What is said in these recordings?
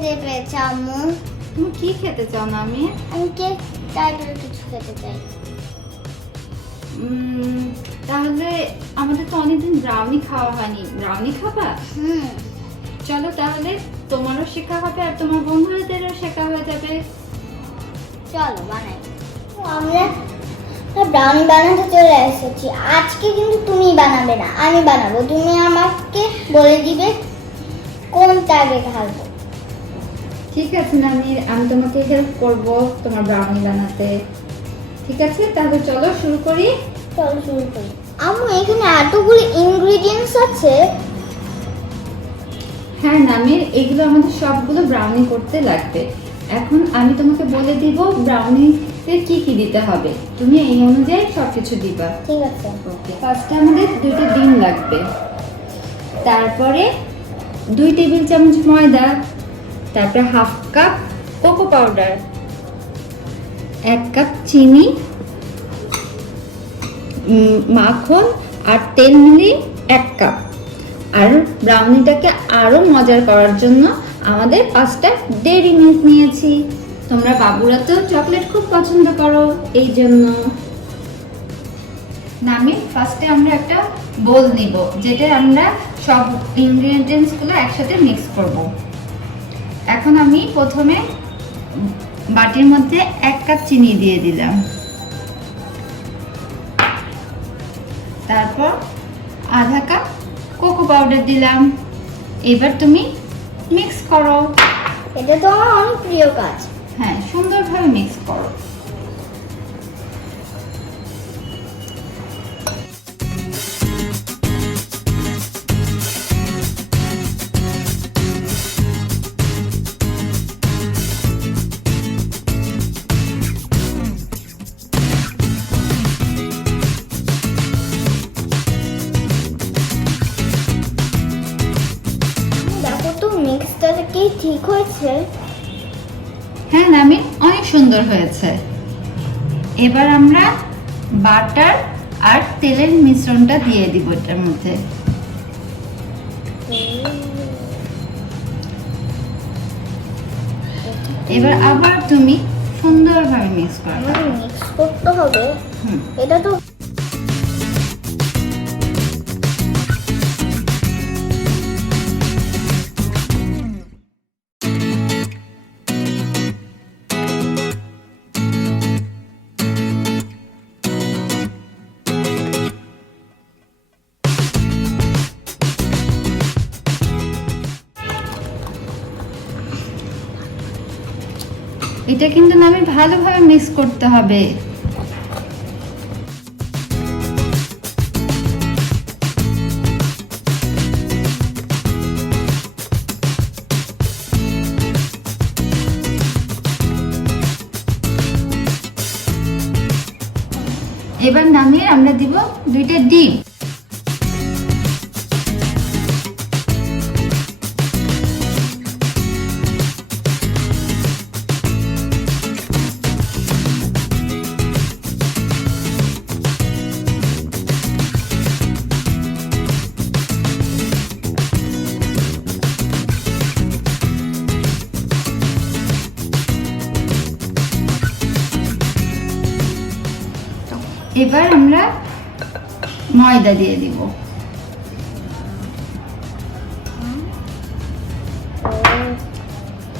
খেতে পেয়েছে আম্মু। তুমি কি খেতে চাও না? আমি কেক টাইপের কিছু খেতে চাই। তাহলে আমাদের তো অনেকদিন ব্রাউনি খাওয়া হয়নি, ব্রাউনি খাবা? চলো তাহলে, তোমারও শেখা হবে আর তোমার বন্ধুদেরও শেখা হয়ে যাবে। চলো বানাই। আমরা ব্রাউনি বানাতে চলে এসেছি। আজকে কিন্তু তুমি বানাবে না, আমি বানাবো। তুমি আমাকে বলে দিবে কোন টাইপে ঢালবো। ঠিক আছে নানি, আমি তোমাকে হেল্প করব তোমার ব্রাউনি বানাতে। ঠিক আছে, তাহলে চলো শুরু করি। চলো শুরু করি। আম্মু এখানে এতগুলো ইনগ্রেডিয়েন্টস আছে। হ্যাঁ নানি, এগুলো আমাদের সবগুলো ব্রাউনি করতে লাগবে। এখন আমি তোমাকে বলে দিব ব্রাউনিতে কি কি দিতে হবে, তুমি এই অনুযায়ী সবকিছু দিবা। ঠিক আছে। ওকে, ফার্স্টে আমাদের 2টা ডিম লাগবে, তারপরে 2 টেবিল চামচ ময়দা, তারপরে half cup cocoa powder, 1 cup চিনি, মাখন আর তেল মিলিয়ে 1 কাপ। আর ব্রাউনিটাকে আরো মজার করার জন্য আমাদের 5টা ডেইরি মিল্ক নিয়েছি। তোমরা বাবুরা তো চকলেট খুব পছন্দ করো, এই জন্য। নামি ফার্স্টে আমরা একটা বোল নিব, যেটা আমরা সব ইনগ্রেডিয়েন্টস গুলো একসাথে মিক্স করব। এখন আমি প্রথমে বাটির মধ্যে 1 কাপ চিনি দিয়ে দিলাম, তারপর আধা কাপ কোকো পাউডার দিলাম। এবার তুমি মিক্স করো। এটা তো আমার অনেক প্রিয় কাজ। হ্যাঁ, সুন্দরভাবে মিক্স করো। দেখো তো মিক্সটা কি ঠিক হয়েছে? হ্যাঁ নামি, অনেক সুন্দর হয়েছে। এবার আমরা বাটার আর তেলের মিশ্রণটা দিয়ে দিব এটার মধ্যে। এবার আবার তুমি সুন্দরভাবে মিক্স করো। আমাকে মিক্স করতে হবে। এটা তো এটা কিন্তু নামি ভালোভাবে মিক্স করতে হবে। এবার নামিয়ে আমরা দিব 2টা ডিম। এবার আমরা ময়দা দিয়ে দিব।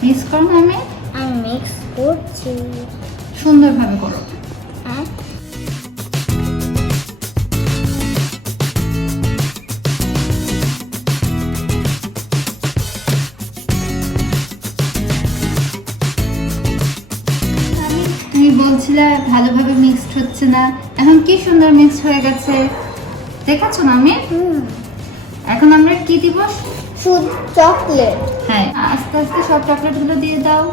মিক্স করো আমি মিক্স করছি। সুন্দরভাবে করো। হ্যাঁ, তুমি বলছিলে ভালোভাবে মিক্সড হচ্ছে না, এখন কি সুন্দর মিক্সড হয়ে গেছে, দেখাচ্ছো না আমি? এখন আমরা কি দিব? শুধু চকলেট। হ্যাঁ, আস্তে আস্তে সব চকলেটগুলো দিয়ে দাও।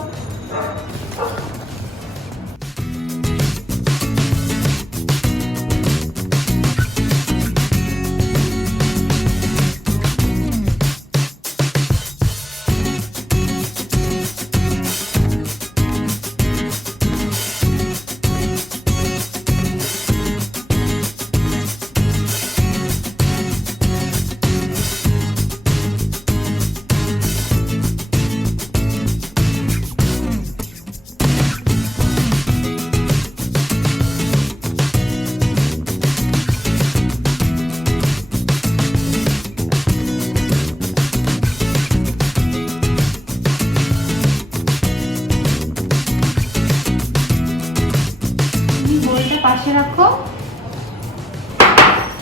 পাশে রাখো।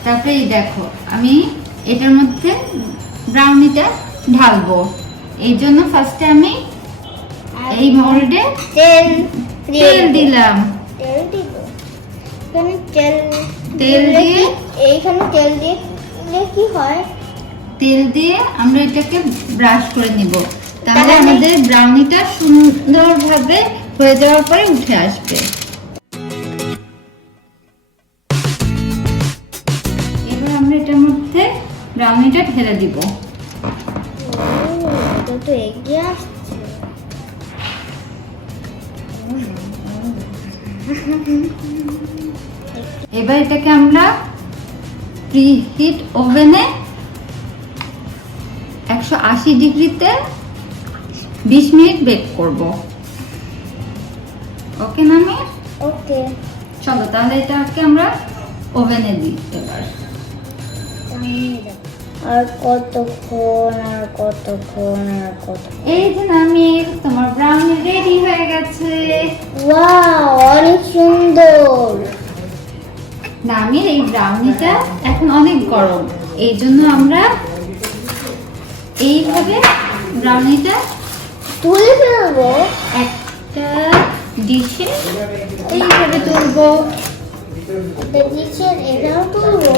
তারপরে এই দেখো আমি এটার মধ্যে ব্রাউনিটা ঢালবো। এই জন্য ফার্স্টে আমি এই মোল্ডে তেল দিলাম। তেল দিব। এখানে তেল দিয়ে এইখানে তেল দিয়ে কি হয়? তেল দিয়ে আমরা এটাকে ব্রাশ করে নিব, তাহলে আমাদের ব্রাউনিটা সুন্দরভাবে হয়ে যাওয়ার পরে উঠে আসবে। এবার আমরা এটার মধ্যে ব্রাউনিটা ঢেলে দিব। এটা তো এগিয়ে আসছে। এবার এটাকে আমরা প্রিহিট ওভেনে 180 ডিগ্রিতে 20 মিনিট বেক করব। ওকে নামি? ওকে, চলো তাহলে এটাকে আমরা ওভেনে দিই এবার। আর কতক্ষণ আর কতক্ষণ আর কত। এই যে নামি, তোমার ব্রাউনি রেডি হয়ে গেছে। ওয়াও, অনেক সুন্দর। নামির এই ব্রাউনিটা এখন অনেক গরম, এই জন্য আমরা এইভাবে ব্রাউনিটা তুলে ফেলবো একটা ডিশে, এইভাবে তুলবো। ডিশের এটাও তুলবো।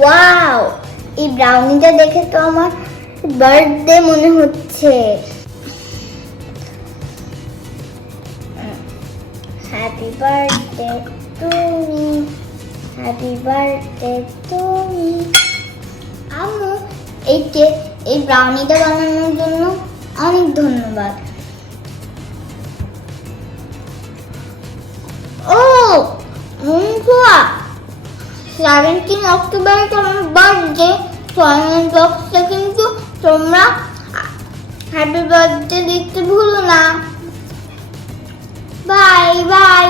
ওয়াও, এই ব্রাউনিটা দেখে তো আমার বার্থডে মনে হচ্ছে। Happy birthday to me, happy birthday to me. আম্মু, এই ব্রাউনিটা বানানোর জন্য অনেক ধন্যবাদ। ও মুখুয়া, 17 অক্টোবর তোমার বার্থডে, কমেন্ট বক্সে কিন্তু তোমরা হ্যাপি বার্থডে লিখতে ভুলো না। Bye bye.